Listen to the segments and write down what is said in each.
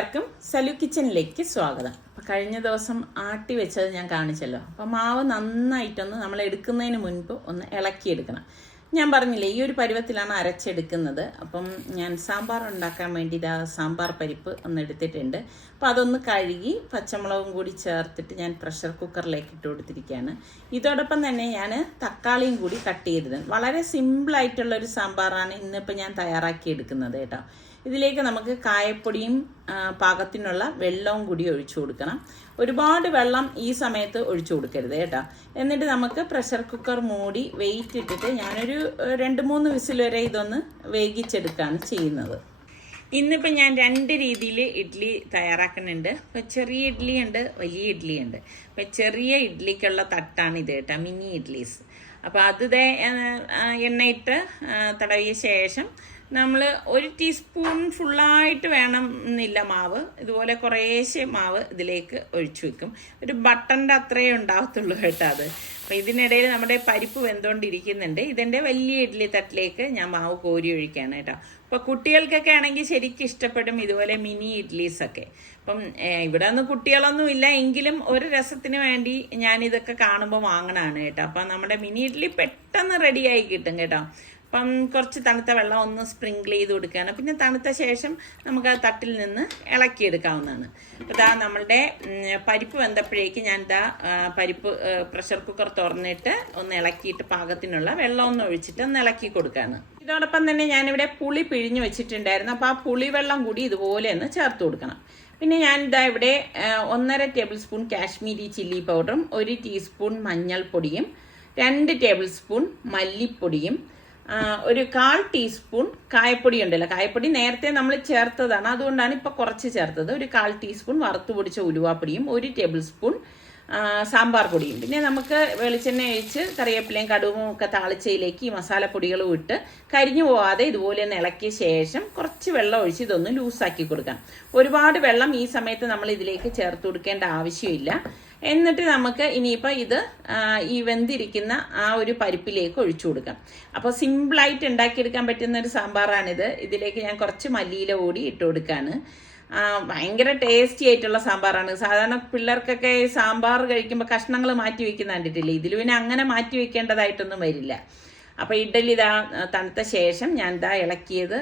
എല്ലാവർക്കും സലു കിച്ചണിലേക്ക് സ്വാഗതം. അപ്പം കഴിഞ്ഞ ദിവസം ആട്ടി വെച്ചത് ഞാൻ കാണിച്ചല്ലോ. അപ്പം മാവ് നന്നായിട്ടൊന്ന് നമ്മൾ എടുക്കുന്നതിന് മുൻപ് ഒന്ന് ഇളക്കിയെടുക്കണം. ഞാൻ പറഞ്ഞില്ലേ ഈ ഒരു പരുവത്തിലാണ് അരച്ചെടുക്കുന്നത്. അപ്പം ഞാൻ സാമ്പാർ ഉണ്ടാക്കാൻ വേണ്ടി ഇതാ സാമ്പാർ പരിപ്പ് ഒന്ന് എടുത്തിട്ടുണ്ട്. അപ്പം അതൊന്ന് കഴുകി പച്ചമുളകും കൂടി ചേർത്തിട്ട് ഞാൻ പ്രഷർ കുക്കറിലേക്ക് ഇട്ട് കൊടുത്തിരിക്കുകയാണ്. ഇതോടൊപ്പം തന്നെ ഞാൻ തക്കാളിയും കൂടി കട്ട് ചെയ്തത് വളരെ സിമ്പിളായിട്ടുള്ള ഒരു സാമ്പാറാണ് ഇന്നിപ്പോൾ ഞാൻ തയ്യാറാക്കി എടുക്കുന്നത് കേട്ടോ. ഇതിലേക്ക് നമുക്ക് കായപ്പൊടിയും പാകത്തിനുള്ള വെള്ളവും കൂടി ഒഴിച്ചു കൊടുക്കണം. ഒരുപാട് വെള്ളം ഈ സമയത്ത് ഒഴിച്ചു കൊടുക്കരുത് കേട്ടോ. എന്നിട്ട് നമുക്ക് പ്രഷർ കുക്കർ മൂടി വെയിറ്റ് ഇട്ടിട്ട് ഞാനൊരു രണ്ട് മൂന്ന് വിസിൽ വരെ ഇതൊന്ന് വേവിച്ചെടുക്കുകയാണ് ചെയ്യുന്നത്. ഇന്നിപ്പോൾ ഞാൻ രണ്ട് രീതിയിൽ ഇഡ്ഡലി തയ്യാറാക്കുന്നുണ്ട്. ഇപ്പോൾ ചെറിയ ഇഡ്ഡലി ഉണ്ട് വലിയ ഇഡ്ഡലി ഉണ്ട്. അപ്പോൾ ചെറിയ ഇഡ്ഡലിക്കുള്ള തട്ടാണ് ഇത് കേട്ടോ മിനി ഇഡ്ഡലീസ് അപ്പോൾ അത് എണ്ണയിട്ട് തടവിയ ശേഷം നമ്മൾ ഒരു ടീസ്പൂൺ ഫുള്ളായിട്ട് വേണം എന്നില്ല മാവ്. ഇതുപോലെ കുറേശ്ശെ മാവ് ഇതിലേക്ക് ഒഴിച്ചു വെക്കും. ഒരു ബട്ടന്റെ അത്രയേ ഉണ്ടാകത്തുള്ളൂ കേട്ടോ അത്. അപ്പോൾ ഇതിനിടയിൽ നമ്മുടെ പരിപ്പ് വെന്തുകൊണ്ടിരിക്കുന്നുണ്ട്. ഇതിന്റെ വലിയ ഇഡ്ഡലി തട്ടിലേക്ക് ഞാൻ മാവ് കോരി ഒഴിക്കുകയാണ് കേട്ടോ. അപ്പോൾ കുട്ടികൾക്കൊക്കെ ആണെങ്കിൽ ശരിക്കും ഇഷ്ടപ്പെടും ഇതുപോലെ മിനി ഇഡ്ലീസൊക്കെ അപ്പം ഇവിടെ ഒന്നും കുട്ടികളൊന്നും ഇല്ല. എങ്കിലും ഒരു രസത്തിന് വേണ്ടി ഞാൻ ഇതൊക്കെ കാണുമ്പോൾ വാങ്ങണതാണ് കേട്ടോ. അപ്പം നമ്മുടെ മിനി ഇഡ്ഡലി പെട്ടെന്ന് റെഡിയായി കിട്ടും കേട്ടോ. അപ്പം കുറച്ച് തണുത്ത വെള്ളം ഒന്ന് സ്പ്രിങ്കിൾ ചെയ്ത് കൊടുക്കുകയാണ്. പിന്നെ തണുത്ത ശേഷം നമുക്ക് ആ തട്ടിൽ നിന്ന് ഇളക്കിയെടുക്കാവുന്നതാണ്. അപ്പോൾ ഇതാ നമ്മളുടെ പരിപ്പ് വെന്തപ്പോഴേക്ക് ഞാൻ ഇതാ പരിപ്പ് പ്രഷർ കുക്കർ തുറന്നിട്ട് ഒന്ന് ഇളക്കിയിട്ട് പാകത്തിനുള്ള വെള്ളം ഒന്ന് ഒഴിച്ചിട്ട് ഒന്ന് ഇളക്കി കൊടുക്കുകയാണ്. ഇതോടൊപ്പം തന്നെ ഞാനിവിടെ പുളി പിഴിഞ്ഞു വെച്ചിട്ടുണ്ടായിരുന്നു. അപ്പോൾ ആ പുളി വെള്ളം കൂടി ഇതുപോലെ ഒന്ന് ചേർത്ത് കൊടുക്കണം. പിന്നെ ഞാൻ ഇതാ ഇവിടെ ഒന്നര ടേബിൾ സ്പൂൺ കാശ്മീരി ചില്ലി പൗഡറും ഒരു ടീസ്പൂൺ മഞ്ഞൾപ്പൊടിയും രണ്ട് ടേബിൾ സ്പൂൺ മല്ലിപ്പൊടിയും ഒരു കാൽ ടീസ്പൂൺ കായപ്പൊടി ഉണ്ടല്ലോ. കായപ്പൊടി നേരത്തെ നമ്മൾ ചേർത്തതാണ്. അതുകൊണ്ടാണ് ഇപ്പോൾ കുറച്ച് ചേർത്തത്. ഒരു കാൽ ടീസ്പൂൺ വറുത്ത് പൊടിച്ച ഉലുവാപ്പൊടിയും ഒരു ടേബിൾ സ്പൂൺ സാമ്പാർ പൊടിയും. പിന്നെ നമുക്ക് വെളിച്ചെണ്ണ ഒഴിച്ച് കറിവേപ്പിലയും കടുവും ഒക്കെ താളിച്ചയിലേക്ക് ഈ മസാലപ്പൊടികളും ഇട്ട് കരിഞ്ഞു പോവാതെ ഇതുപോലെ ഒന്ന് ഇളക്കിയ ശേഷം കുറച്ച് വെള്ളം ഒഴിച്ച് ഇതൊന്ന് ലൂസാക്കി കൊടുക്കാം. ഒരുപാട് വെള്ളം ഈ സമയത്ത് നമ്മൾ ഇതിലേക്ക് ചേർത്ത് കൊടുക്കേണ്ട ആവശ്യമില്ല. എന്നിട്ട് നമുക്ക് ഇനിയിപ്പോൾ ഇത് ഈ വെന്തിരിക്കുന്ന ആ ഒരു പരിപ്പിലേക്ക് ഒഴിച്ചു കൊടുക്കാം. അപ്പോൾ സിമ്പിളായിട്ട് ഉണ്ടാക്കിയെടുക്കാൻ പറ്റുന്ന ഒരു സാമ്പാറാണിത്. ഇതിലേക്ക് ഞാൻ കുറച്ച് മല്ലിയില കൂടി ഇട്ട് കൊടുക്കുകയാണ് ഭയങ്കര ടേസ്റ്റി ആയിട്ടുള്ള സാമ്പാറാണ്. സാധാരണ പിള്ളേർക്കൊക്കെ സാമ്പാർ കഴിക്കുമ്പോൾ കഷ്ണങ്ങൾ മാറ്റി വെക്കുന്ന കണ്ടിട്ടില്ലേ? ഇതിൽ പിന്നെ അങ്ങനെ മാറ്റി വെക്കേണ്ടതായിട്ടൊന്നും വരില്ല. അപ്പോൾ ഇഡ്ഡലി ഇതാ തണുത്ത ശേഷം ഞാൻ ഇതാ ഇളക്കിയത്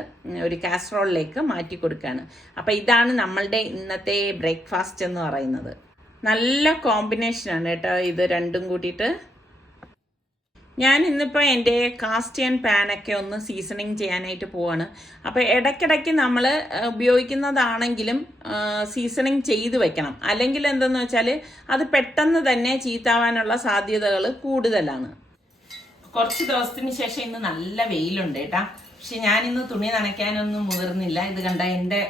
ഒരു കാസറോളിലേക്ക് മാറ്റി കൊടുക്കുകയാണ് അപ്പോൾ ഇതാണ് നമ്മളുടെ ഇന്നത്തെ ബ്രേക്ക്ഫാസ്റ്റ് എന്ന് പറയുന്നത്. നല്ല കോമ്പിനേഷനാണ് കേട്ടോ ഇത് രണ്ടും കൂട്ടിയിട്ട്. ഞാൻ ഇന്നിപ്പോൾ എന്റെ കാസ്റ്റിയൻ പാനൊക്കെ ഒന്ന് സീസണിങ് ചെയ്യാനായിട്ട് പോവാണ്. അപ്പോൾ ഇടയ്ക്കിടയ്ക്ക് നമ്മൾ ഉപയോഗിക്കുന്നതാണെങ്കിലും സീസണിങ് ചെയ്ത് വെക്കണം. അല്ലെങ്കിൽ എന്തെന്ന് വെച്ചാൽ അത് പെട്ടെന്ന് തന്നെ ചീത്താവാനുള്ള സാധ്യതകൾ കൂടുതലാണ്. കുറച്ച് ദിവസത്തിന് ശേഷം ഇന്ന് നല്ല വെയിലുണ്ട് കേട്ടാ. പക്ഷെ ഞാൻ ഇന്ന് തുണി നനയ്ക്കാനൊന്നും മുതിർന്നില്ല. ഇത് കണ്ട എന്റെ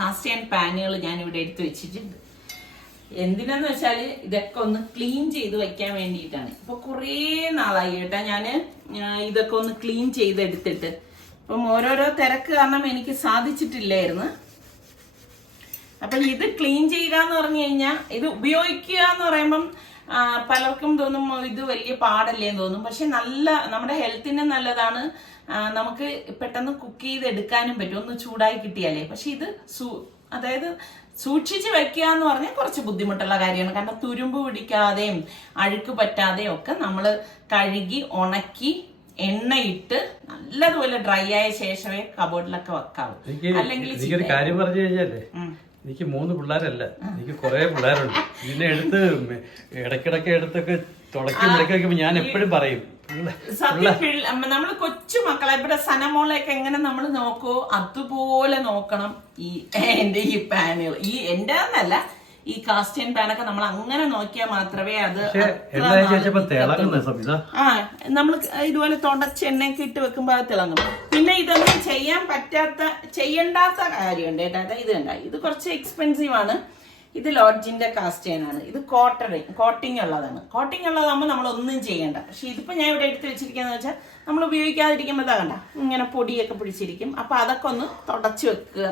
കാസ്റ്റിയൻ പാനുകൾ ഞാനിവിടെ എടുത്തു വെച്ചിട്ടുണ്ട്. എന്തിനാന്ന് വെച്ചാൽ ഇതൊക്കെ ഒന്ന് ക്ലീൻ ചെയ്ത് വെക്കാൻ വേണ്ടിയിട്ടാണ്. ഇപ്പൊ കുറേ നാളായി കേട്ടാ ഞാൻ ഇതൊക്കെ ഒന്ന് ക്ലീൻ ചെയ്തെടുത്തിട്ട്. അപ്പം ഓരോരോ തിരക്ക് കാരണം എനിക്ക് സാധിച്ചിട്ടില്ലായിരുന്നു. അപ്പൊ ഇത് ക്ലീൻ ചെയ്യുക എന്ന് പറഞ്ഞു കഴിഞ്ഞാൽ ഇത് ഉപയോഗിക്കുക എന്ന് പറയുമ്പം പലർക്കും തോന്നും ഇത് വലിയ പാടല്ലേന്ന് തോന്നും. പക്ഷെ നല്ല നമ്മുടെ ഹെൽത്തിന് നല്ലതാണ്. നമുക്ക് പെട്ടെന്ന് കുക്ക് ചെയ്ത് എടുക്കാനും പറ്റും. ഒന്ന് ചൂടായി കിട്ടിയാലേ. പക്ഷെ ഇത് സൂ- അതായത് സൂക്ഷിച്ച് വെക്കുക എന്ന് പറഞ്ഞാൽ കുറച്ച് ബുദ്ധിമുട്ടുള്ള കാര്യമാണ്. കാരണം തുരുമ്പ് പിടിക്കാതെയും അഴുക്ക് പറ്റാതെയും ഒക്കെ നമ്മൾ കഴുകി ഉണക്കി എണ്ണയിട്ട് നല്ലതുപോലെ ഡ്രൈ ആയ ശേഷമേ കബോർഡിലൊക്കെ വെക്കാവൂ. അല്ലെങ്കിൽ കാര്യം പറഞ്ഞു കഴിഞ്ഞാലേ. എനിക്ക് മൂന്ന് പിള്ളേരല്ല എനിക്ക് കുറെ പിള്ളേരുണ്ട്. ഇതിനെ എടുത്ത് ഇടയ്ക്കിടയ്ക്ക് എടുത്തൊക്കെ തുടക്കി ഞാൻ എപ്പോഴും പറയും സത്യം നമ്മൾ കൊച്ചു മക്കളെ ഇവിടെ സനമോളെയൊക്കെ എങ്ങനെ നമ്മൾ നോക്കോ അതുപോലെ നോക്കണം ഈ എന്റെ ഈ പാനുകൾ. ഈ എന്റെ എന്നല്ല ഈ കാസ്റ്റ്യൻ പാനൊക്കെ നമ്മൾ അങ്ങനെ നോക്കിയാൽ മാത്രമേ അത് ആ നമ്മൾ ഇതുപോലെ തുടച്ച് എണ്ണയൊക്കെ ഇട്ട് വെക്കുമ്പോൾ അത് തിളങ്ങും. പിന്നെ ഇതൊന്നും ചെയ്യാൻ പറ്റാത്ത ചെയ്യണ്ടാത്ത കാര്യമുണ്ട് കേട്ടോ. അതാ ഇത് കണ്ട ഇത് കുറച്ച് എക്സ്പെൻസീവ് ആണ്. ഇത് ലോഡ്ജിന്റെ കാസ്റ്റേൻ ആണ് ഇത് കോട്ടറി കോട്ടിങ് ഉള്ളതാണ്. കോട്ടിങ് ഉള്ളതാകുമ്പോൾ നമ്മൾ ഒന്നും ചെയ്യണ്ട. പക്ഷെ ഇതിപ്പോ ഞാൻ ഇവിടെ എടുത്ത് വെച്ചിരിക്കുന്നത് വെച്ചാൽ നമ്മൾ ഉപയോഗിക്കാതിരിക്കുമ്പോൾ ഇതാ കണ്ട ഇങ്ങനെ പൊടിയൊക്കെ പിടിച്ചിരിക്കും. അപ്പൊ അതൊക്കെ ഒന്ന് തുടച്ചു വെക്കുക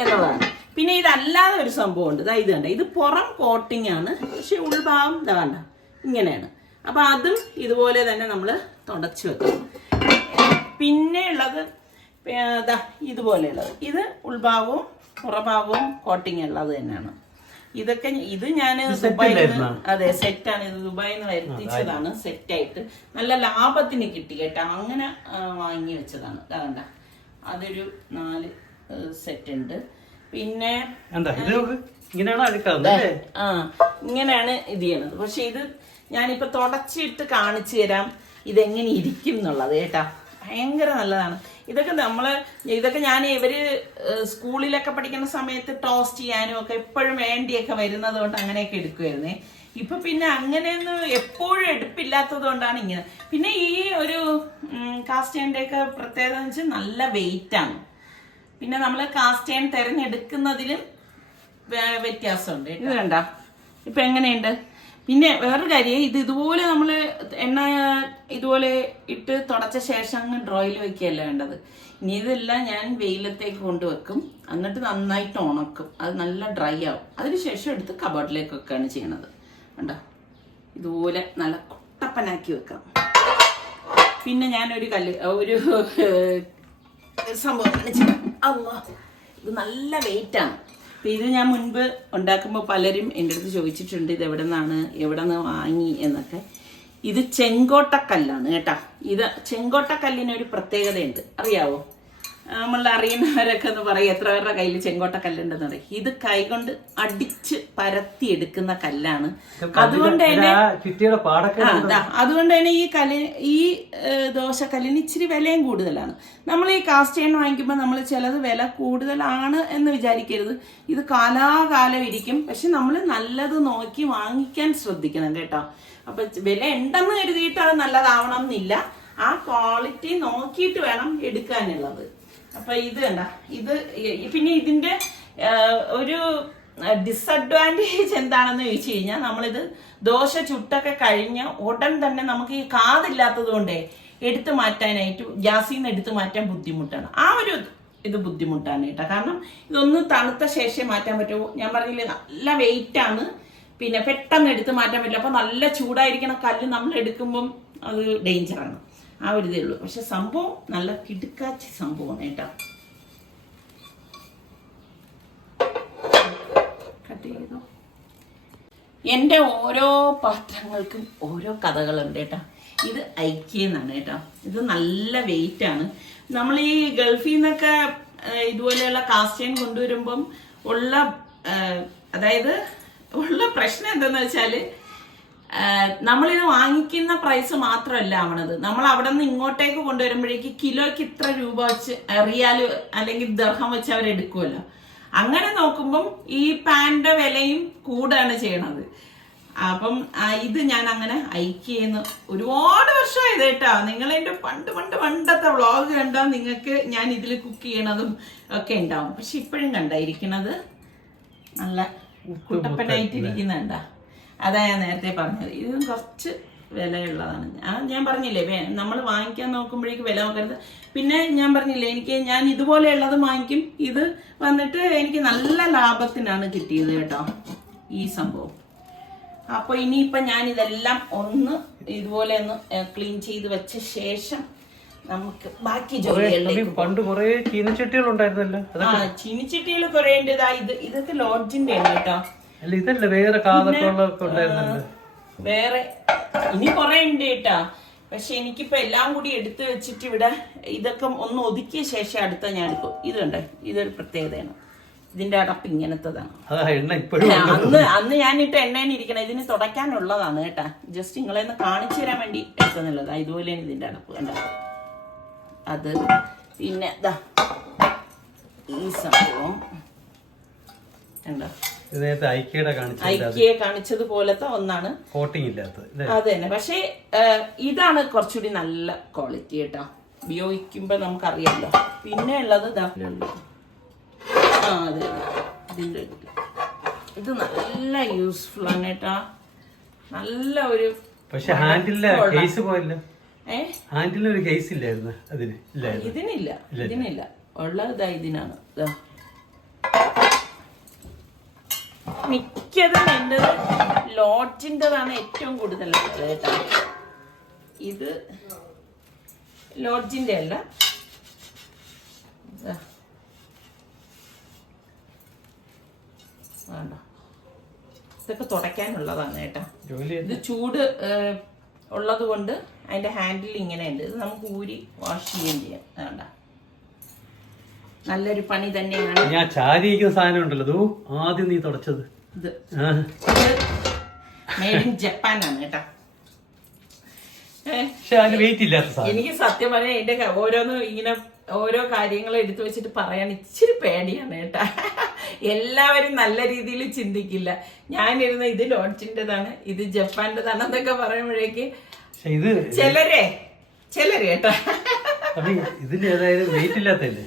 എന്നുള്ളതാണ്. പിന്നെ ഇതല്ലാതെ ഒരു സംഭവം ഉണ്ട് ഇതാ ഇത് കണ്ട ഇത് പുറം കോട്ടിംഗ് ആണ്. പക്ഷെ ഉൾഭാഗം ഇതാ കണ്ട ഇങ്ങനെയാണ്. അപ്പൊ അതും ഇതുപോലെ തന്നെ നമ്മൾ തുടച്ചു വെക്കും. പിന്നെ ഉള്ളത് ഇതുപോലെയുള്ളത്. ഇത് ഉൾഭാഗവും പുറഭാഗവും കോട്ടിംഗ് ഉള്ളത് തന്നെയാണ്. ഇതൊക്കെ ഇത് ഞാൻ ദുബായിൽ അതെ സെറ്റാണ് ഇത് ദുബായിൽ നിന്ന് വരുത്തിച്ചതാണ് സെറ്റായിട്ട് നല്ല ലാഭത്തിന് കിട്ടി കേട്ടോ. അങ്ങനെ വാങ്ങി വെച്ചതാണ്. കണ്ട. അതൊരു നാല് സെറ്റ് ഉണ്ട്. പിന്നെ ആ ഇങ്ങനെയാണ് ഇത് ചെയ്യണത് പക്ഷെ ഇത് ഞാനിപ്പോ തുടച്ചിട്ട് കാണിച്ചു തരാം ഇതെങ്ങനെ ഇരിക്കും എന്നുള്ളത് കേട്ടാ. ഭയങ്കര നല്ലതാണ്. ഇതൊക്കെ നമ്മൾ ഇതൊക്കെ ഞാൻ ഇവർ സ്കൂളിലൊക്കെ പഠിക്കുന്ന സമയത്ത് ടോസ്റ്റ് ചെയ്യാനും ഒക്കെ എപ്പോഴും വേണ്ടിയൊക്കെ വരുന്നത് കൊണ്ട് അങ്ങനെയൊക്കെ എടുക്കുമായിരുന്നേ ഇപ്പൊ പിന്നെ അങ്ങനെയൊന്നും എപ്പോഴും എടുപ്പില്ലാത്തത് കൊണ്ടാണ് ഇങ്ങനെ. പിന്നെ ഈ ഒരു കാസ്റ്റേണിന്റെ ഒക്കെ പ്രത്യേകത എന്ന് വെച്ചാൽ നല്ല വെയിറ്റ് ആണ്. പിന്നെ നമ്മൾ കാസ്റ്റേൺ തിരഞ്ഞെടുക്കുന്നതിലും വ്യത്യാസമുണ്ട് ഇത് വേണ്ട. ഇപ്പൊ എങ്ങനെയുണ്ട്? പിന്നെ വേറൊരു കാര്യം ഇത് ഇതുപോലെ നമ്മൾ എണ്ണ ഇതുപോലെ ഇട്ട് തുടച്ച ശേഷം അങ്ങ് ഡ്രോയിൽ വെക്കുകയല്ല വേണ്ടത്. ഇനി ഇതെല്ലാം ഞാൻ വെയിലത്തേക്ക് കൊണ്ടുവെക്കും എന്നിട്ട് നന്നായിട്ട് ഉണക്കും. അത് നല്ല ഡ്രൈ ആവും. അതിനുശേഷം എടുത്ത് കബോർഡിലേക്ക് വെക്കുകയാണ് ചെയ്യണത്. കണ്ടോ? ഇതുപോലെ നല്ല കുട്ടപ്പനാക്കി വെക്കാം. പിന്നെ ഞാനൊരു കല്ല് ഒരു സംഭവം അല്ലാ ഇത് നല്ല വെയിറ്റ് ആണ്. അപ്പൊ ഇത് ഞാൻ മുൻപ് ഉണ്ടാക്കുമ്പോൾ പലരും എന്റെ അടുത്ത് ചോദിച്ചിട്ടുണ്ട് ഇത് എവിടെ നിന്നാണ് എവിടെ നിന്ന് വാങ്ങി എന്നൊക്കെ. ഇത് ചെങ്കോട്ടക്കല്ലാണ് കേട്ടാ. ഇത് ചെങ്കോട്ടക്കല്ലിന് ഒരു പ്രത്യേകതയുണ്ട്. അറിയാവോ? നമ്മളുടെ അറിയുന്നവരൊക്കെ ഒന്ന് പറയും എത്ര പേരുടെ കയ്യിൽ ചെങ്കോട്ട കല്ലുണ്ടെന്ന് പറയും. ഇത് കൈകൊണ്ട് അടിച്ച് പരത്തി എടുക്കുന്ന കല്ലാണ്. അതുകൊണ്ട് തന്നെ അതുകൊണ്ട് തന്നെ ഈ കല്ല് ഈ ദോശക്കല്ലിന് ഇച്ചിരി വിലയും കൂടുതലാണ്. നമ്മൾ ഈ കാസ്റ്റ് ചെയ്യാൻ വാങ്ങിക്കുമ്പോൾ നമ്മൾ ചിലത് വില കൂടുതലാണ് എന്ന് വിചാരിക്കരുത്. ഇത് കാലാകാലം ഇരിക്കും. പക്ഷെ നമ്മൾ നല്ലത് നോക്കി വാങ്ങിക്കാൻ ശ്രദ്ധിക്കണം കേട്ടോ. അപ്പൊ വില ഉണ്ടെന്ന് കരുതിയിട്ട് അത് നല്ലതാവണം എന്നില്ല. ആ ക്വാളിറ്റി നോക്കിയിട്ട് വേണം എടുക്കാനുള്ളത്. അപ്പൊ ഇത് കണ്ട. ഇത് പിന്നെ ഇതിന്റെ ഒരു ഡിസഡ്വാന്റേജ് എന്താണെന്ന് ചോദിച്ചു കഴിഞ്ഞാൽ നമ്മളിത് ദോശ ചുട്ടൊക്കെ കഴിഞ്ഞ ഉടൻ തന്നെ നമുക്ക് ഈ കാതില്ലാത്തത് കൊണ്ടേ എടുത്തു മാറ്റാനായിട്ട് ഗ്യാസിൽ നിന്ന് എടുത്തു മാറ്റാൻ ബുദ്ധിമുട്ടാണ്. ആ ഒരു ഇത് ബുദ്ധിമുട്ടാണ് കേട്ടോ. കാരണം ഇതൊന്ന് തണുത്ത ശേഷം മാറ്റാൻ പറ്റുമോ ഞാൻ പറഞ്ഞില്ലേ നല്ല വെയിറ്റ് ആണ്. പിന്നെ പെട്ടെന്ന് എടുത്ത് മാറ്റാൻ പറ്റില്ല. അപ്പൊ നല്ല ചൂടായിരിക്കണ. കല്ല് നമ്മൾ എടുക്കുമ്പം അത് ഡേഞ്ചറാണ് ആ ഒരു ഇതേ ഉള്ളൂ. പക്ഷെ സംഭവം നല്ല കിടുക്കാച്ചി സംഭവമാണ് കേട്ടോ. എന്റെ ഓരോ പാത്രങ്ങൾക്കും ഓരോ കഥകളുണ്ട് കേട്ടോ. ഇത് ഐക്യെന്നാണ് കേട്ടോ. ഇത് നല്ല വെയിറ്റ് ആണ്. നമ്മൾ ഈ ഗൾഫിൽ നിന്നൊക്കെ ഇതുപോലെയുള്ള കാസ്റ്റൈൻ കൊണ്ടുവരുമ്പം ഉള്ള അതായത് ഉള്ള പ്രശ്നം എന്തെന്ന് വെച്ചാൽ ആഹ് നമ്മളിത് വാങ്ങിക്കുന്ന പ്രൈസ് മാത്രമല്ല ആവണത്. നമ്മൾ അവിടെ നിന്ന് ഇങ്ങോട്ടേക്ക് കൊണ്ടുവരുമ്പോഴേക്ക് കിലോയ്ക്ക് ഇത്ര രൂപ വെച്ച് റിയാൽ അല്ലെങ്കിൽ ദർഹം വെച്ച് അവരെടുക്കുമല്ലോ അങ്ങനെ നോക്കുമ്പം ഈ പാന്റെ വിലയും കൂടാണ് ചെയ്യണത്. അപ്പം ഇത് ഞാൻ അങ്ങനെ ഐക്യെന്ന് ഒരുപാട് വർഷമായി കേട്ടോ. നിങ്ങൾ എന്റെ പണ്ട് പണ്ട് പണ്ടത്തെ വ്ളോഗ് കണ്ടാൽ നിങ്ങൾക്ക് ഞാൻ ഇതിൽ കുക്ക് ചെയ്യണതും ഒക്കെ ഉണ്ടാവും. പക്ഷെ ഇപ്പോഴും കണ്ടായിരിക്കണത് നല്ല കുട്ടപ്പനായിട്ടിരിക്കുന്നുണ്ട. അതാ ഞാൻ നേരത്തെ പറഞ്ഞത്. ഇതും കുറച്ച് വിലയുള്ളതാണ്. ഞാൻ ഞാൻ പറഞ്ഞില്ലേ നമ്മൾ വാങ്ങിക്കാൻ നോക്കുമ്പോഴേക്ക് വില നോക്കരുത്. പിന്നെ ഞാൻ പറഞ്ഞില്ലേ എനിക്ക് ഞാൻ ഇതുപോലെയുള്ളത് വാങ്ങിക്കും. ഇത് വന്നിട്ട് എനിക്ക് നല്ല ലാഭത്തിനാണ് കിട്ടിയത് കേട്ടോ ഈ സംഭവം. അപ്പോൾ ഇനിയിപ്പോൾ ഞാൻ ഇതെല്ലാം ഒന്ന് ഇതുപോലെ ഒന്ന് ക്ലീൻ ചെയ്ത് വെച്ച ശേഷം നമുക്ക് ബാക്കി പണ്ട് കുറേ ചീനച്ചട്ടികൾ ഉണ്ടായിരുന്നല്ലോ ആ ചീനിച്ചട്ടികൾ കുറേ ഇത് ഇതൊക്കെ ലോഡ്ജിന്റെ ആണ് കേട്ടോ. അല്ല ഇതല്ല വേറെ കാതൊക്കെ ഉള്ളതൊക്കെ ഉണ്ടായിരുന്നല്ലോ വേറെ. ഇനി കുറെ ഉണ്ട് കേട്ടാ. പക്ഷെ എനിക്കിപ്പോ എല്ലാം കൂടി എടുത്തു വെച്ചിട്ട് ഇവിടെ ഇതൊക്കെ ഒന്ന് ഒതുക്കിയ ശേഷം അടുത്ത ഞാൻ എടുക്കും ഇതുണ്ട് ഇതൊരു പ്രത്യേകതയാണ്. ഇതിന്റെ അടപ്പ് ഇങ്ങനത്തതാണ്. അന്ന് അന്ന് അന്ന് ഞാനിട്ട് എണ്ണയിൽ ഇരിക്കണം ഇതിന് തുടയ്ക്കാനുള്ളതാണ് കേട്ടാ. ജസ്റ്റ് നിങ്ങളെ ഒന്ന് കാണിച്ചു തരാൻ വേണ്ടി എടുക്കുന്നുള്ളത് ഇതുപോലെയാണ് ഇതിന്റെ അടപ്പ് കണ്ട? അത് പിന്നെ ഈ സംഭവം. കണ്ടോ? നേരത്തെ ഐക്യയുടെ കാണിച്ചത് ഐക്യയെ കാണിച്ചതുപോലത്തെ ഒന്നാണ്. കോട്ടിങ് ഇല്ലാത്തത് അല്ലേ? അത് തന്നെ പക്ഷേ ഇതാണ് കുറച്ചുകൂടി നല്ല ക്വാളിറ്റി കേട്ടോ. ഉപയോഗിക്കുമ്പോ നമുക്കറിയാമല്ലോ പിന്നെ ഉള്ളത് ഇതാ. ആ അതെ. ഇത്. നല്ല യൂസ്ഫുൾ ആണ് കേട്ടാ. നല്ല ഒരു പക്ഷെ ഹാൻഡിലിന്റെ കേസ് പോയല്ലോ ഹാൻഡിലൊരു കേസ് ഇല്ലായിരുന്നു. അതിന് ഇതിനില്ല. ഇതിനില്ല. ഉള്ള ഇതാ ഇതിനാണ്. ഇതാ. മിക്കതും എന്റെ ലോഡ്ജിന്റെതാണ് ഏറ്റവും കൂടുതൽ കേട്ടോ. ഇത് ലോഡ്ജിന്റെ അല്ല. ഇതൊക്കെ തുടയ്ക്കാനുള്ളതാണ് കേട്ടോ. ഇത് ചൂട് ഉള്ളത് കൊണ്ട് അതിന്റെ ഹാൻഡിൽ ഇങ്ങനെയുണ്ട്. ഇത് നമുക്ക് ഊരി വാഷ് ചെയ്യുകയും ചെയ്യാം. വേണ്ട നല്ലൊരു പണി തന്നെയാണ്. ഞാൻ ചാരിക്കുന്ന സാധനം ഉണ്ടല്ലോ. ആദ്യം നീ തുടച്ചത്. ഇത്. ആ. ഇത് മെയ്ഡ് ഇൻ ജപ്പാനാണ് കേട്ടോ. ഏഹ് പക്ഷെ അതിന് വെയിറ്റ് ഇല്ലാത്ത സാധനം. എനിക്ക് സത്യം പറഞ്ഞാൽ എന്റെ ഓരോന്നും ഇങ്ങനെ ഓരോ കാര്യങ്ങൾ എടുത്തു വെച്ചിട്ട് പറയാൻ ഇച്ചിരി പേടിയാണ് കേട്ടാ. എല്ലാവരും നല്ല രീതിയിൽ ചിന്തിക്കില്ല. ഞാനിരുന്ന ഇത് ലോഡ്ജിന്റെതാണ് ഇത് ജപ്പാന്റെതാണ് എന്നൊക്കെ പറയുമ്പോഴേക്ക് ഇത് ചിലരെ ചിലര് കേട്ടാ. ഇതിന് വെയിറ്റ് ഇല്ലാത്തല്ലേ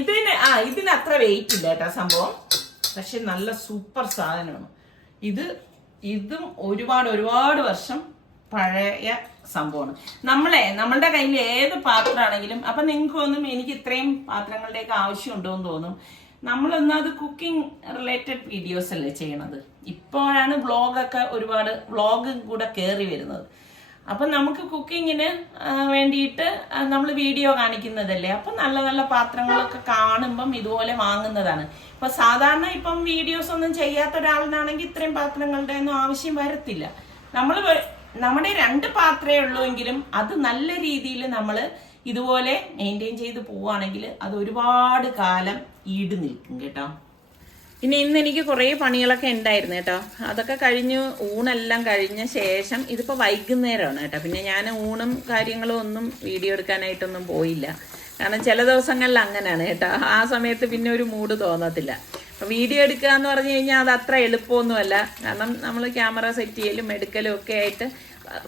ഇതിന് ആ ഇതിന് അത്ര വെയിറ്റ് ഇല്ല കേട്ടാ സംഭവം. പക്ഷെ നല്ല സൂപ്പർ സാധനമാണ്. ഇത് ഇതും ഒരുപാട് ഒരുപാട് വർഷം പഴയ സംഭവമാണ്. നമ്മളെ നമ്മളുടെ കയ്യിൽ ഏത് പാത്രമാണെങ്കിലും അപ്പൊ നിങ്ങൾക്ക് തോന്നും എനിക്ക് ഇത്രയും പാത്രങ്ങളുടെയൊക്കെ ആവശ്യമുണ്ടോ എന്ന് തോന്നും. നമ്മളൊന്നത് കുക്കിംഗ് റിലേറ്റഡ് വീഡിയോസ് അല്ലേ ചെയ്യണത്? ഇപ്പോഴാണ് വ്ളോഗൊക്കെ ഒരുപാട് വ്ളോഗ് കൂടെ കയറി വരുന്നത്. അപ്പം നമുക്ക് കുക്കിങ്ങിന് വേണ്ടിയിട്ട് നമ്മൾ വീഡിയോ കാണിക്കുന്നതല്ലേ? അപ്പം നല്ല നല്ല പാത്രങ്ങളൊക്കെ കാണുമ്പം ഇതുപോലെ വാങ്ങുന്നതാണ്. ഇപ്പൊ സാധാരണ ഇപ്പം വീഡിയോസ് ഒന്നും ചെയ്യാത്ത ഒരാളിനാണെങ്കിൽ ഇത്രയും പാത്രങ്ങളുടെ ഒന്നും ആവശ്യം വരത്തില്ല. നമ്മൾ നമ്മുടെ രണ്ട് പാത്രമേ ഉള്ളൂ എങ്കിലും അത് നല്ല രീതിയിൽ നമ്മൾ ഇതുപോലെ മെയിന്റെയിൻ ചെയ്ത് പോവുകയാണെങ്കിൽ അത് ഒരുപാട് കാലം ഈട് നിൽക്കും കേട്ടോ. പിന്നെ ഇന്ന് എനിക്ക് കുറേ പണികളൊക്കെ ഉണ്ടായിരുന്നു കേട്ടോ. അതൊക്കെ കഴിഞ്ഞു ഊണെല്ലാം കഴിഞ്ഞ ശേഷം ഇതിപ്പോൾ വൈകുന്നേരമാണ് കേട്ടോ. പിന്നെ ഞാൻ ഊണും കാര്യങ്ങളും ഒന്നും വീഡിയോ എടുക്കാനായിട്ടൊന്നും പോയില്ല. കാരണം ചില ദിവസങ്ങളിൽ അങ്ങനെയാണ് കേട്ടോ. ആ സമയത്ത് പിന്നെ ഒരു മൂഡ് തോന്നത്തില്ല. വീഡിയോ എടുക്കുക എന്ന് പറഞ്ഞു കഴിഞ്ഞാൽ അത് അത്ര എളുപ്പമൊന്നുമല്ല. കാരണം നമ്മൾ ക്യാമറ സെറ്റ് ചെയ്യലും എടുക്കലും ഒക്കെ ആയിട്ട്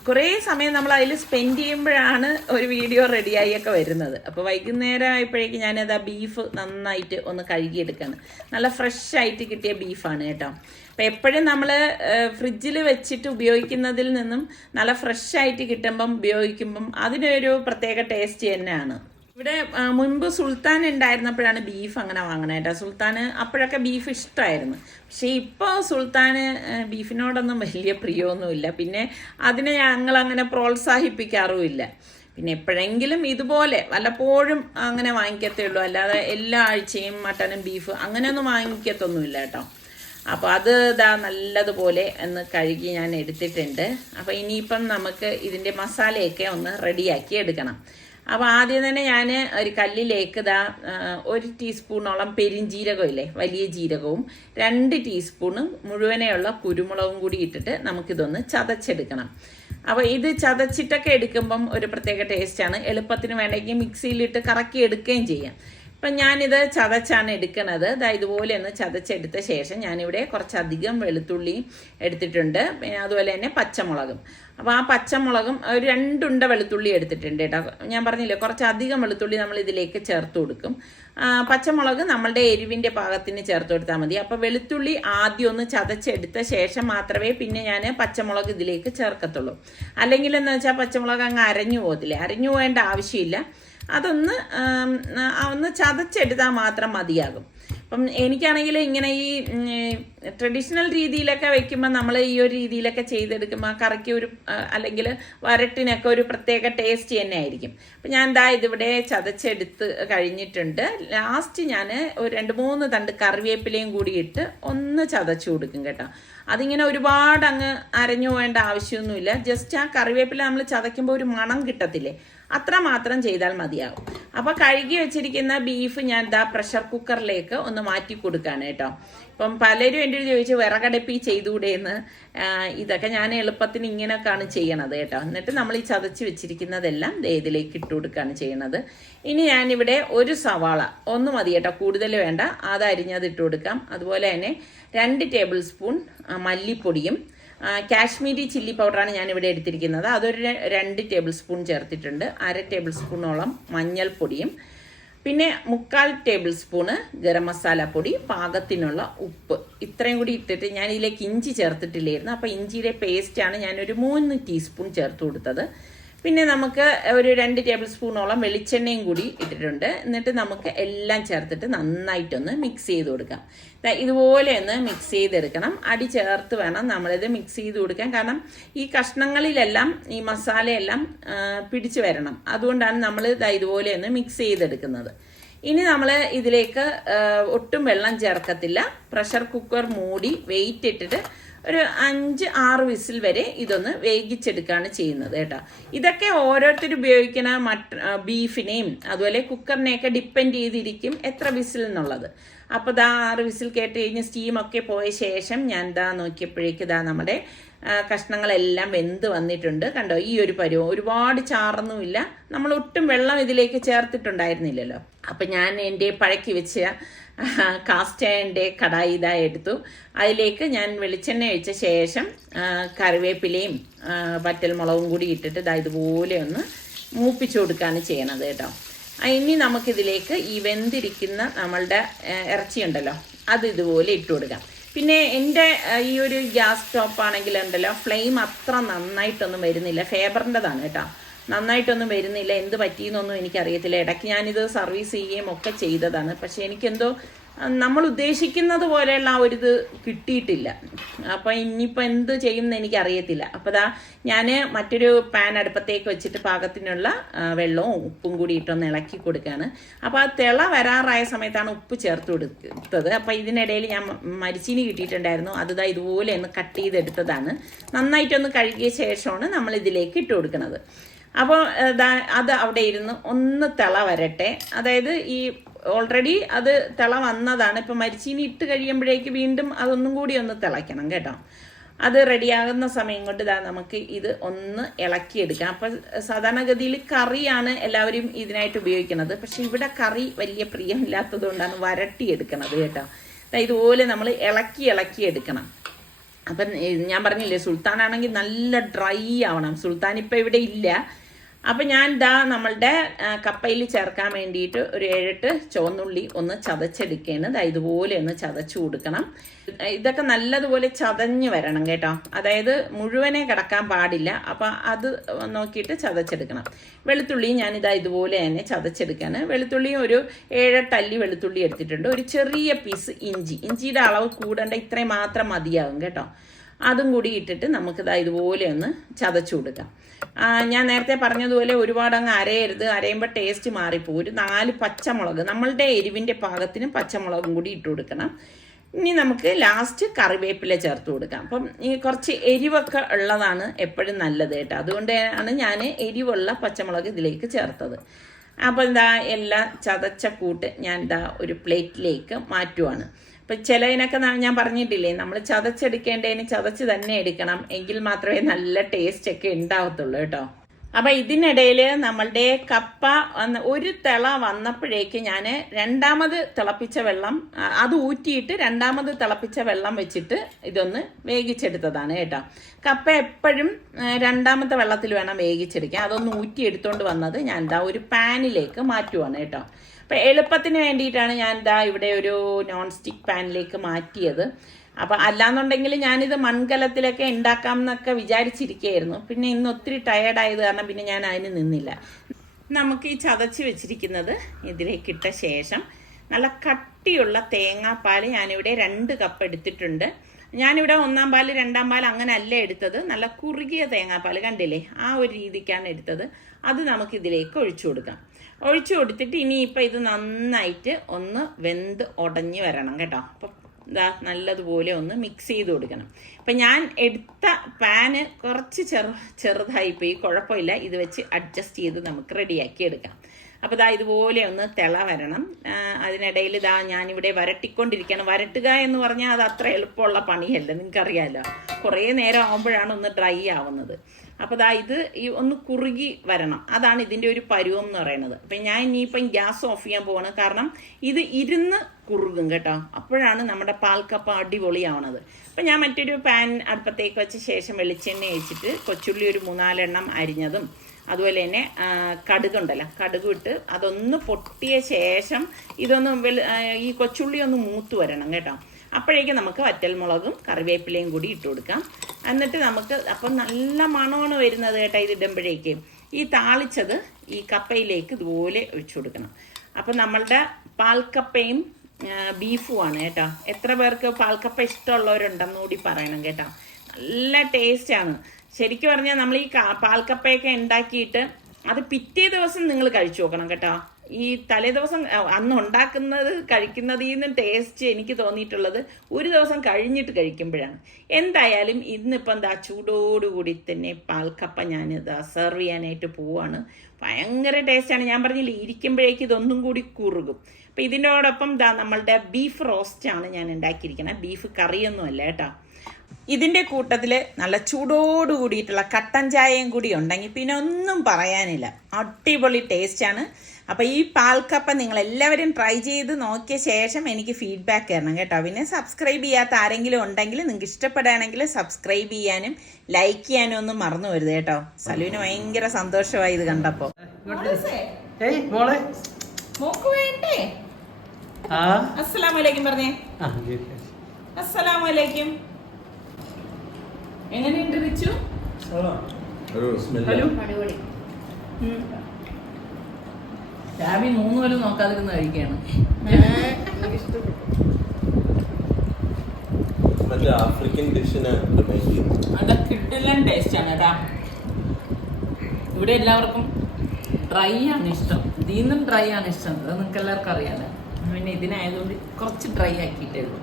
കുറേ സമയം നമ്മൾ അതിൽ സ്പെൻഡ് ചെയ്യുമ്പോഴാണ് ഒരു വീഡിയോ റെഡിയായിയൊക്കെ വരുന്നത്. അപ്പോൾ വൈകുന്നേരം ആയപ്പോഴേക്കും ഞാനത് ആ ബീഫ് നന്നായിട്ട് ഒന്ന് കഴുകിയെടുക്കാണ്. നല്ല ഫ്രഷ് ആയിട്ട് കിട്ടിയ ബീഫാണ് കേട്ടോ. അപ്പോൾ എപ്പോഴും നമ്മൾ ഫ്രിഡ്ജിൽ വെച്ചിട്ട് ഉപയോഗിക്കുന്നതിൽ നിന്നും നല്ല ഫ്രഷ് ആയിട്ട് കിട്ടുമ്പം ഉപയോഗിക്കുമ്പം അതിനൊരു പ്രത്യേക ടേസ്റ്റ് തന്നെയാണ്. ഇവിടെ മുൻപ് സുൽത്താൻ ഉണ്ടായിരുന്നപ്പോഴാണ് ബീഫ് അങ്ങനെ വാങ്ങണേ കേട്ടോ സുൽത്താന് അപ്പോഴൊക്കെ ബീഫ് ഇഷ്ടമായിരുന്നു പക്ഷേ ഇപ്പോൾ സുൽത്താന് ബീഫിനോടൊന്നും വലിയ പ്രിയമൊന്നുമില്ല. പിന്നെ അതിനെ ഞങ്ങൾ അങ്ങനെ പ്രോത്സാഹിപ്പിക്കാറുമില്ല. പിന്നെ എപ്പോഴെങ്കിലും ഇതുപോലെ വല്ലപ്പോഴും അങ്ങനെ വാങ്ങിക്കത്തേ ഉള്ളൂ അല്ലാതെ എല്ലാ ആഴ്ചയും മട്ടനും ബീഫ് അങ്ങനെയൊന്നും വാങ്ങിക്കത്തൊന്നുമില്ല കേട്ടോ അപ്പോൾ അത് ഇതാ നല്ലതുപോലെ ഒന്ന് കഴുകി ഞാൻ എടുത്തിട്ടുണ്ട്. അപ്പോൾ ഇനിയിപ്പം നമുക്ക് ഇതിന്റെ മസാലയൊക്കെ ഒന്ന് റെഡിയാക്കി എടുക്കണം. അപ്പോൾ ആദ്യം തന്നെ ഞാൻ ഒരു കല്ലിലേക്ക് ആ, ഒരു ടീസ്പൂണോളം പെരിഞ്ജീരകം ഇല്ലേ വലിയ ജീരകവും രണ്ട് ടീസ്പൂണും മുഴുവനെയുള്ള കുരുമുളകും കൂടി ഇട്ടിട്ട് നമുക്കിതൊന്ന് ചതച്ചെടുക്കണം. അപ്പോൾ ഇത് ചതച്ചിട്ടൊക്കെ എടുക്കുമ്പം ഒരു പ്രത്യേക ടേസ്റ്റാണ് എളുപ്പത്തിന് വേണമെങ്കിൽ മിക്സിയിലിട്ട് കറക്കി എടുക്കുകയും ചെയ്യാം. അപ്പം ഞാനിത് ചതച്ചാണ് എടുക്കുന്നത് ദാ ഇതുപോലെ ഒന്ന് ചതച്ചെടുത്ത ശേഷം ഞാനിവിടെ കുറച്ചധികം വെളുത്തുള്ളി എടുത്തിട്ടുണ്ട്. പിന്നെ അതുപോലെ തന്നെ പച്ചമുളകും. അപ്പോൾ ആ പച്ചമുളകും ഒരു രണ്ടുണ്ട വെളുത്തുള്ളി എടുത്തിട്ടുണ്ട് കേട്ടോ. ഞാൻ പറഞ്ഞില്ലേ കുറച്ചധികം വെളുത്തുള്ളി നമ്മൾ ഇതിലേക്ക് ചേർത്ത് കൊടുക്കും. പച്ചമുളക് നമ്മളുടെ എരിവിന്റെ പാകത്തിന് ചേർത്ത് കൊടുത്താൽ മതി. അപ്പോൾ വെളുത്തുള്ളി ആദ്യം ഒന്ന് ചതച്ചെടുത്ത ശേഷം മാത്രമേ പിന്നെ ഞാൻ പച്ചമുളക് ഇതിലേക്ക് ചേർക്കത്തുള്ളൂ. അല്ലെങ്കിൽ എന്ന് വെച്ചാൽ പച്ചമുളക് അങ്ങ് അരഞ്ഞു പോകത്തില്ലേ. അരഞ്ഞു പോകേണ്ട ആവശ്യമില്ല. അതൊന്ന് ഒന്ന് ചതച്ചെടുത്താൽ മാത്രം മതിയാകും. അപ്പം എനിക്കാണെങ്കിൽ ഇങ്ങനെ ഈ ട്രഡീഷണൽ രീതിയിലൊക്കെ വെക്കുമ്പോൾ നമ്മൾ ഈ ഒരു രീതിയിലൊക്കെ ചെയ്തെടുക്കുമ്പോൾ കറിക്ക് ഒരു അല്ലെങ്കിൽ വരട്ടിനൊക്കെ ഒരു പ്രത്യേക ടേസ്റ്റ് തന്നെ ആയിരിക്കും. അപ്പം ഞാൻ എന്താ ഇതിവിടെ ചതച്ചെടുത്ത് കഴിഞ്ഞിട്ടുണ്ട്. ലാസ്റ്റ് ഞാൻ ഒരു രണ്ട് മൂന്ന് തണ്ട് കറിവേപ്പിലയും കൂടി ഇട്ട് ഒന്ന് ചതച്ചു കൊടുക്കും കേട്ടോ. അതിങ്ങനെ ഒരുപാട് അങ്ങ് അരഞ്ഞു പോകേണ്ട ആവശ്യമൊന്നുമില്ല. ജസ്റ്റ് ആ കറിവേപ്പില നമ്മൾ ചതയ്ക്കുമ്പോൾ ഒരു മണം കിട്ടത്തില്ലേ? അത്ര മാത്രം ചെയ്താൽ മതിയാകും അപ്പോൾ കഴുകി വെച്ചിരിക്കുന്ന ബീഫ് ഞാൻ ദാ പ്രഷർ കുക്കറിലേക്ക് ഒന്ന് മാറ്റി കൊടുക്കുകയാണ് കേട്ടോ. ഇപ്പം പലരും എന്റെ ചോദിച്ചു വിറകടപ്പി ചെയ്തുകൂടെ? എന്ന് ഇതൊക്കെ ഞാൻ എളുപ്പത്തിന് ഇങ്ങനെയൊക്കെയാണ് ചെയ്യണത് കേട്ടോ. എന്നിട്ട് നമ്മൾ ഈ ചതച്ച് വെച്ചിരിക്കുന്നതെല്ലാം ഇതിലേക്ക് ഇട്ട് കൊടുക്കുകയാണ് ചെയ്യണത്. ഇനി ഞാനിവിടെ ഒരു സവാള ഒന്ന് മതി കേട്ടോ കൂടുതൽ വേണ്ട. അത് അരിഞ്ഞത് ഇട്ട് കൊടുക്കാം. അതുപോലെ തന്നെ രണ്ട് ടേബിൾ സ്പൂൺ മല്ലിപ്പൊടിയും കാശ്മീരി ചില്ലി പൗഡറാണ് ഞാനിവിടെ എടുത്തിരിക്കുന്നത്. അതൊരു രണ്ട് ടേബിൾ സ്പൂൺ ചേർത്തിട്ടുണ്ട്. അര ടേബിൾ സ്പൂണോളം മഞ്ഞൾപ്പൊടിയും പിന്നെ മുക്കാൽ ടേബിൾ സ്പൂണ് ഗരം മസാല പൊടി പാകത്തിനുള്ള ഉപ്പ്. ഇത്രയും കൂടി ഇട്ടിട്ട് ഞാൻ ഇതിലേക്ക് ഇഞ്ചി ചേർത്തിട്ടില്ലായിരുന്നു. അപ്പോൾ ഇഞ്ചിയുടെ പേസ്റ്റാണ് ഞാനൊരു മൂന്ന് ടീസ്പൂൺ ചേർത്ത് കൊടുത്തത്. പിന്നെ നമുക്ക് ഒരു രണ്ട് ടേബിൾ സ്പൂണോളം വെളിച്ചെണ്ണയും കൂടി ഇട്ടിട്ടുണ്ട്. എന്നിട്ട് നമുക്ക് എല്ലാം ചേർത്തിട്ട് നന്നായിട്ടൊന്ന് മിക്സ് ചെയ്ത് കൊടുക്കാം. ഇതുപോലെ ഒന്ന് മിക്സ് ചെയ്തെടുക്കണം. അടി ചേർത്ത് വേണം നമ്മളിത് മിക്സ് ചെയ്ത് കൊടുക്കാൻ. കാരണം ഈ കഷ്ണങ്ങളിലെല്ലാം ഈ മസാലയെല്ലാം പിടിച്ചു വരണം. അതുകൊണ്ടാണ് നമ്മൾ ഇതാ ഇതുപോലെ ഒന്ന് മിക്സ് ചെയ്തെടുക്കുന്നത്. ഇനി നമ്മൾ ഇതിലേക്ക് ഒട്ടും വെള്ളം ചേർക്കത്തില്ല. പ്രഷർ കുക്കർ മൂടി വെയിറ്റ് ഇട്ടിട്ട് ഒരു അഞ്ച് ആറ് വിസിൽ വരെ ഇതൊന്ന് വേവിച്ചെടുക്കുകയാണ് ചെയ്യുന്നത് കേട്ടോ. ഇതൊക്കെ ഓരോരുത്തർ ഉപയോഗിക്കുന്ന മട്ട ബീഫിനെയും അതുപോലെ കുക്കറിനെയൊക്കെ ഡിപ്പെൻഡ് ചെയ്തിരിക്കും എത്ര വിസിൽ എന്നുള്ളത്. അപ്പോൾ ദാ ആറ് വിസിൽ കേട്ട് കഴിഞ്ഞ് സ്റ്റീമൊക്കെ പോയ ശേഷം ഞാൻ ദാ നോക്കിയപ്പോഴേക്ക് ദാ നമ്മുടെ കഷ്ണങ്ങളെല്ലാം വെന്ത് വന്നിട്ടുണ്ട്. കണ്ടോ ഈ ഒരു പരുവം. ഒരുപാട് ചാറൊന്നുമില്ല. നമ്മൾ ഒട്ടും വെള്ളം ഇതിലേക്ക് ചേർത്തിട്ടുണ്ടായിരുന്നില്ലല്ലോ. അപ്പം ഞാൻ എന്റെ പഴക്കി വെച്ച കാസ്റ്റ് അയണിന്റെ കടായി ഇതാ എടുത്തു. അതിലേക്ക് ഞാൻ വെളിച്ചെണ്ണ ഒഴിച്ച ശേഷം കറിവേപ്പിലയും ആ, വറ്റൽമുളകും കൂടി ഇട്ടിട്ട് ഇതാ ഇതുപോലെ ഒന്ന് മൂപ്പിച്ചു കൊടുക്കുകയാണ് ചെയ്യണത് കേട്ടോ. ഇനി നമുക്കിതിലേക്ക് ഈ വെന്തിരിക്കുന്ന നമ്മളുടെ ഇറച്ചി ഉണ്ടല്ലോ അത് ഇതുപോലെ ഇട്ട് കൊടുക്കാം. പിന്നെ എന്റെ ഈ ഒരു ഗ്യാസ് സ്റ്റോപ്പ് ആണെങ്കിൽ ഉണ്ടല്ലോ ഫ്ലെയിം അത്ര നന്നായിട്ടൊന്നും വരുന്നില്ല. ഫേബറിന്റെതാണ് കേട്ടോ. നന്നായിട്ടൊന്നും വരുന്നില്ല. എന്ത് പറ്റിയെന്നൊന്നും എനിക്കറിയത്തില്ല. ഇടയ്ക്ക് ഞാനിത് സർവീസ് ചെയ്യുകയും ഒക്കെ ചെയ്തതാണ്. പക്ഷെ എനിക്കെന്തോ നമ്മൾ ഉദ്ദേശിക്കുന്നത് പോലെയുള്ള ആ ഒരു ഇത് കിട്ടിയിട്ടില്ല. അപ്പൊ ഇനിയിപ്പോൾ എന്ത് ചെയ്യുമെന്ന് എനിക്കറിയത്തില്ല. അപ്പോൾ ദാ ഞാൻ മറ്റൊരു പാൻ അടുപ്പത്തേക്ക് വെച്ചിട്ട് പാകത്തിനുള്ള വെള്ളവും ഉപ്പും കൂടി ഇട്ടൊന്ന് ഇളക്കി കൊടുക്കുകയാണ്. അപ്പോൾ ആ തിള വരാറായ സമയത്താണ് ഉപ്പ് ചേർത്ത് കൊടുത്തത്. അപ്പോൾ ഇതിനിടയിൽ ഞാൻ മരിച്ചീനി കിട്ടിയിട്ടുണ്ടായിരുന്നു. അത് ദാ ഇതുപോലെ ഒന്ന് കട്ട് ചെയ്തെടുത്തതാണ്. നന്നായിട്ടൊന്ന് കഴുകിയ ശേഷമാണ് നമ്മൾ ഇതിലേക്ക് ഇട്ട് കൊടുക്കുന്നത് അപ്പോൾ അത് അവിടെ ഇരുന്ന് ഒന്ന് തിള വരട്ടെ. അതായത് ഈ ഓൾറെഡി അത് തിള വന്നതാണ്. ഇപ്പം മരിച്ചീനി ഇട്ട് കഴിയുമ്പോഴേക്ക് വീണ്ടും അതൊന്നും കൂടി ഒന്ന് തിളയ്ക്കണം കേട്ടോ. അത് റെഡിയാകുന്ന സമയം കൊണ്ട് ഇതാ നമുക്ക് ഇത് ഒന്ന് ഇളക്കിയെടുക്കാം. അപ്പം സാധാരണഗതിയിൽ കറിയാണ് എല്ലാവരും ഇതിനായിട്ട് ഉപയോഗിക്കുന്നത്. പക്ഷെ ഇവിടെ കറി വലിയ പ്രിയമില്ലാത്തത് കൊണ്ടാണ് വരട്ടിയെടുക്കണത് കേട്ടോ. ഇതുപോലെ നമ്മൾ ഇളക്കി ഇളക്കി എടുക്കണം. അപ്പം ഞാൻ പറഞ്ഞില്ലേ സുൽത്താൻ ആണെങ്കിൽ നല്ല ഡ്രൈ ആവണം. സുൽത്താൻ ഇപ്പം ഇവിടെ ഇല്ല. അപ്പം ഞാൻ ദാ നമ്മളുടെ കപ്പയിൽ ചേർക്കാൻ വേണ്ടിയിട്ട് ഒരു ഏഴെട്ട് ചുവന്നുള്ളി ഒന്ന് ചതച്ചെടുക്കുകയാണ് ദാ ഇതുപോലെ ഒന്ന് ചതച്ചു കൊടുക്കണം. ഇതൊക്കെ നല്ലതുപോലെ ചതഞ്ഞു വരണം കേട്ടോ. അതായത് മുഴുവനെ കിടക്കാൻ പാടില്ല. അപ്പം അത് നോക്കിയിട്ട് ചതച്ചെടുക്കണം. വെളുത്തുള്ളി ഇതാ ഇതുപോലെ തന്നെ ചതച്ചെടുക്കാണ്. വെളുത്തുള്ളി ഒരു ഏഴെട്ടല്ലി വെളുത്തുള്ളി എടുത്തിട്ടുണ്ട്. ഒരു ചെറിയ പീസ് ഇഞ്ചി. ഇഞ്ചിയുടെ അളവ് കൂടേണ്ട ഇത്രയും മാത്രം മതിയാകും കേട്ടോ. അതും കൂടി ഇട്ടിട്ട് നമുക്കിതാ ഇതുപോലെ ഒന്ന് ചതച്ചു കൊടുക്കാം. ഞാൻ നേരത്തെ പറഞ്ഞതുപോലെ ഒരുപാട് അങ്ങ് അരയരുത്. അരയുമ്പോൾ ടേസ്റ്റ് മാറിപ്പോകും ഒരു നാല് പച്ചമുളക് നമ്മളുടെ എരിവിന്റെ പാകത്തിന് പച്ചമുളകും കൂടി ഇട്ട് കൊടുക്കണം. ഇനി നമുക്ക് ലാസ്റ്റ് കറിവേപ്പില ചേർത്ത് കൊടുക്കാം. അപ്പം ഈ കുറച്ച് എരിവൊക്കെ ഉള്ളതാണ് എപ്പോഴും നല്ലത് കേട്ടോ. അതുകൊണ്ടാണ് ഞാൻ എരിവുള്ള പച്ചമുളക് ഇതിലേക്ക് ചേർത്തത്. അപ്പോൾ എന്താ എല്ലാം ചതച്ച കൂട്ട് ഞാൻ എന്താ ഒരു പ്ലേറ്റിലേക്ക് മാറ്റുവാണ്. അപ്പം ചിലതിനൊക്കെ ഞാൻ പറഞ്ഞിട്ടില്ലേ നമ്മൾ ചതച്ചെടുക്കേണ്ടതിന് ചതച്ച് തന്നെ എടുക്കണം എങ്കിൽ മാത്രമേ നല്ല ടേസ്റ്റ് ഒക്കെ ഉണ്ടാവത്തുള്ളൂ കേട്ടോ. അപ്പം ഇതിനിടയിൽ നമ്മളുടെ കപ്പ ഒരു തിള വന്നപ്പോഴേക്ക് ഞാൻ രണ്ടാമത് തിളപ്പിച്ച വെള്ളം അത് ഊറ്റിയിട്ട് രണ്ടാമത് തിളപ്പിച്ച വെള്ളം വെച്ചിട്ട് ഇതൊന്ന് വേവിച്ചെടുത്തതാണ് കേട്ടോ. കപ്പ എപ്പോഴും രണ്ടാമത്തെ വെള്ളത്തിൽ വേണം വേവിച്ചെടുക്കാൻ. അതൊന്ന് ഊറ്റി എടുത്തുകൊണ്ട് വന്നത് ഞാൻ എന്താ ഒരു പാനിലേക്ക് മാറ്റുവാണ് കേട്ടോ. അപ്പം എളുപ്പത്തിന് വേണ്ടിയിട്ടാണ് ഞാൻ ഇതാ ഇവിടെ ഒരു നോൺ സ്റ്റിക്ക് പാനിലേക്ക് മാറ്റിയത്. അപ്പം അല്ലാന്നുണ്ടെങ്കിൽ ഞാനിത് മൺകലത്തിലൊക്കെ ഉണ്ടാക്കാം എന്നൊക്കെ വിചാരിച്ചിരിക്കുകയായിരുന്നു. പിന്നെ ഇന്ന് ഒത്തിരി ടയേർഡായത് കാരണം പിന്നെ ഞാൻ അതിന് നിന്നില്ല. നമുക്ക് ഈ ചതച്ച് വെച്ചിരിക്കുന്നത് ഇതിലേക്ക് ഇട്ട ശേഷം നല്ല കട്ടിയുള്ള തേങ്ങാപ്പാൽ ഞാനിവിടെ രണ്ട് കപ്പ് എടുത്തിട്ടുണ്ട്. ഞാനിവിടെ ഒന്നാം പാൽ രണ്ടാം പാൽ അങ്ങനെ അല്ല എടുത്തത്. നല്ല കുറുകിയ തേങ്ങാപ്പാൽ കണ്ടില്ലേ? ആ ഒരു രീതിക്കാണ് എടുത്തത്. അത് നമുക്ക് ഇതിലേക്ക് ഒഴിച്ചു കൊടുക്കാം. ഒഴിച്ചു കൊടുത്തിട്ട് ഇനിയിപ്പോൾ ഇത് നന്നായിട്ട് ഒന്ന് വെന്ത് ഉടഞ്ഞു വരണം കേട്ടോ. അപ്പം ഇതാ നല്ലതുപോലെ ഒന്ന് മിക്സ് ചെയ്ത് കൊടുക്കണം. അപ്പം ഞാൻ എടുത്ത പാന് കുറച്ച് ചെറു ചെറുതായിപ്പോയി. കുഴപ്പമില്ല. ഇത് വെച്ച് അഡ്ജസ്റ്റ് ചെയ്ത് നമുക്ക് റെഡിയാക്കി എടുക്കാം. അപ്പോൾ ദാ ഇതുപോലെ ഒന്ന് തിള വരണം. അതിനിടയിൽ ഇതാ ഞാനിവിടെ വരട്ടിക്കൊണ്ടിരിക്കുകയാണ്. വരട്ടുക എന്ന് പറഞ്ഞാൽ അത് അത്ര എളുപ്പമുള്ള പണിയല്ല നിങ്ങൾക്കറിയാമല്ലോ കുറേ നേരം ആകുമ്പോഴാണ് ഒന്ന് ഡ്രൈ ആവുന്നത്. അപ്പോൾ ദാ ഇത് ഈ ഒന്ന് കുറുകി വരണം. അതാണ് ഇതിന്റെ ഒരു പരുവം എന്ന് പറയുന്നത്. അപ്പം ഞാൻ ഇനിയിപ്പം ഗ്യാസ് ഓഫ് ചെയ്യാൻ പോവാണ്. കാരണം ഇത് ഇരുന്ന് കുറുകും കേട്ടോ. അപ്പോഴാണ് നമ്മുടെ പാൽക്കപ്പ അടിപൊളിയാവണത്. അപ്പം ഞാൻ മറ്റൊരു പാൻ അടുപ്പത്തേക്ക് വെച്ച ശേഷം വെളിച്ചെണ്ണ ഒഴിച്ചിട്ട് കൊച്ചുള്ളി ഒരു മൂന്നാലെണ്ണം അരിഞ്ഞതും അതുപോലെ തന്നെ കടുകുണ്ടല്ലോ. കടുക് ഇട്ട് അതൊന്ന് പൊട്ടിയ ശേഷം ഇതൊന്ന് ഈ കൊച്ചുള്ളി ഒന്ന് മൂത്ത് വരണം കേട്ടോ. അപ്പോഴേക്കും നമുക്ക് വറ്റൽമുളകും കറിവേപ്പിലയും കൂടി ഇട്ട് കൊടുക്കാം. എന്നിട്ട് നമുക്ക് അപ്പം നല്ല മണമാണ് വരുന്നത് കേട്ടോ ഇത് ഇടുമ്പോഴേക്ക്. ഈ താളിച്ചത് ഈ കപ്പയിലേക്ക് ഇതുപോലെ ഒഴിച്ചു കൊടുക്കണം. അപ്പം നമ്മളുടെ പാൽക്കപ്പയും ബീഫുമാണ് കേട്ടോ. എത്ര പേർക്ക് പാൽക്കപ്പ ഇഷ്ടമുള്ളവരുണ്ടെന്ന് കൂടി പറയണം കേട്ടോ. നല്ല ടേസ്റ്റാണ് ശരിക്കും പറഞ്ഞാൽ നമ്മൾ ഈ പാൽക്കപ്പയൊക്കെ ഉണ്ടാക്കിയിട്ട് അത് പിറ്റേ ദിവസം നിങ്ങൾ കഴിച്ചു നോക്കണം കേട്ടോ. ഈ തലേ ദിവസം അന്ന് ഉണ്ടാക്കുന്നത് കഴിക്കുന്നതിൽ നിന്ന് ടേസ്റ്റ് എനിക്ക് തോന്നിയിട്ടുള്ളത് ഒരു ദിവസം കഴിഞ്ഞിട്ട് കഴിക്കുമ്പോഴാണ്. എന്തായാലും ഇന്നിപ്പം എന്താ ചൂടോടുകൂടി തന്നെ പാൽക്കപ്പ ഞാൻ ഇതാ സെർവ് ചെയ്യാനായിട്ട് പോവാണ്. ഭയങ്കര ടേസ്റ്റാണ് ഞാൻ പറഞ്ഞില്ലേ ഇരിക്കുമ്പോഴേക്ക് ഇതൊന്നും കൂടി കുറുകും. അപ്പം ഇതിനോടൊപ്പം ദാ നമ്മളുടെ ബീഫ് റോസ്റ്റാണ് ഞാൻ ഉണ്ടാക്കിയിരിക്കുന്നത് ബീഫ് കറിയൊന്നും അല്ല കേട്ടോ. ഇതിന്റെ കൂട്ടത്തിൽ നല്ല ചൂടോട് കൂടിയിട്ടുള്ള കട്ടൻ ചായയും കൂടി ഉണ്ടെങ്കിൽ പിന്നെ ഒന്നും പറയാനില്ല. അടിപൊളി ടേസ്റ്റാണ് അപ്പോൾ ഈ പാൽക്കപ്പ നിങ്ങൾ എല്ലാവരും ട്രൈ ചെയ്ത് നോക്കിയ ശേഷം എനിക്ക് ഫീഡ്ബാക്ക് തരണം കേട്ടോ. പിന്നെ സബ്സ്ക്രൈബ് ചെയ്യാത്ത ആരെങ്കിലും ഉണ്ടെങ്കിൽ നിങ്ങൾക്ക് ഇഷ്ടപ്പെടുകയാണെങ്കിൽ സബ്സ്ക്രൈബ് ചെയ്യാനും ലൈക്ക് ചെയ്യാനും ഒന്നും മറന്നു വരുത് കേട്ടോ. സലുവിന് ഭയങ്കര സന്തോഷമായി ഇത് കണ്ടപ്പോൾ അസ്സലാമലൈക്കും പറഞ്ഞേ. അസ്സലാമലൈക്കും എങ്ങനെയുണ്ട് ഹലോ? രാവി മൂന്ന് പോലും നോക്കാതിരുന്ന് കഴിക്കുകയാണ്. മറ്റേ ആഫ്രിക്കൻ ഡിഷിനെ നല്ല കിഡിലൻ ടേസ്റ്റ് ആണ് കേട്ടാ. ഇവിടെ എല്ലാവർക്കും ഡ്രൈ ആണ് ഇഷ്ടം. ഇതിൽ നിന്നും ഡ്രൈ ആണ് ഇഷ്ടം. അത് നിങ്ങൾക്ക് എല്ലാവർക്കും അറിയാലോ. പിന്നെ ഇതിനായതുകൊണ്ട് കുറച്ച് ഡ്രൈ ആക്കിയിട്ടേ ഉള്ളൂ.